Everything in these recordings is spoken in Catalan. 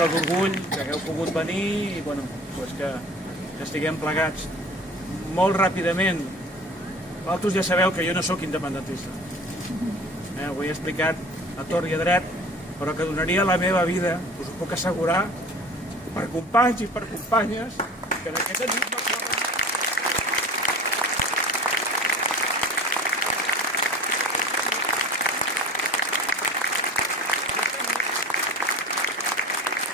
mostreu d'orgull, que hagueu pogut venir i bueno, pues que estiguem plegats. Molt ràpidament, vosaltres ja sabeu que jo no sóc independentista. Ho he explicat a tort i a dret, però que donaria la meva vida, us ho puc assegurar, per companys i per companyes, que en aquesta nit no corren.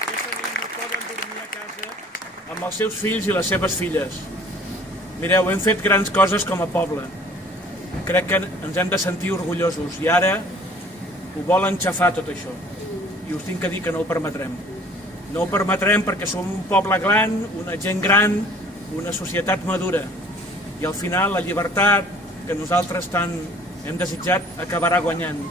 Aquesta nit no poden dormir a casa amb els seus fills i les seves filles. Mireu, hem fet grans coses com a poble. Crec que ens hem de sentir orgullosos i ara ho volen xafar tot això. I us tinc que dir que no ho permetrem. No ho permetrem perquè som un poble gran, una gent gran, una societat madura. I al final la llibertat que nosaltres tant hem desitjat acabarà guanyant.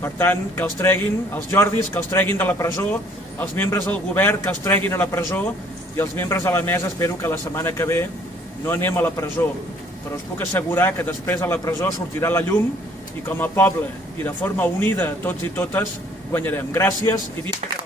Per tant, que els treguin, els Jordis, que els treguin de la presó, els membres del govern que els treguin a la presó i els membres de la mesa espero que la setmana que ve no anem a la presó. Però us puc assegurar que després a la presó sortirà la llum i com a poble i de forma unida tots i totes guanyarem. Gràcies i visca Catalunya.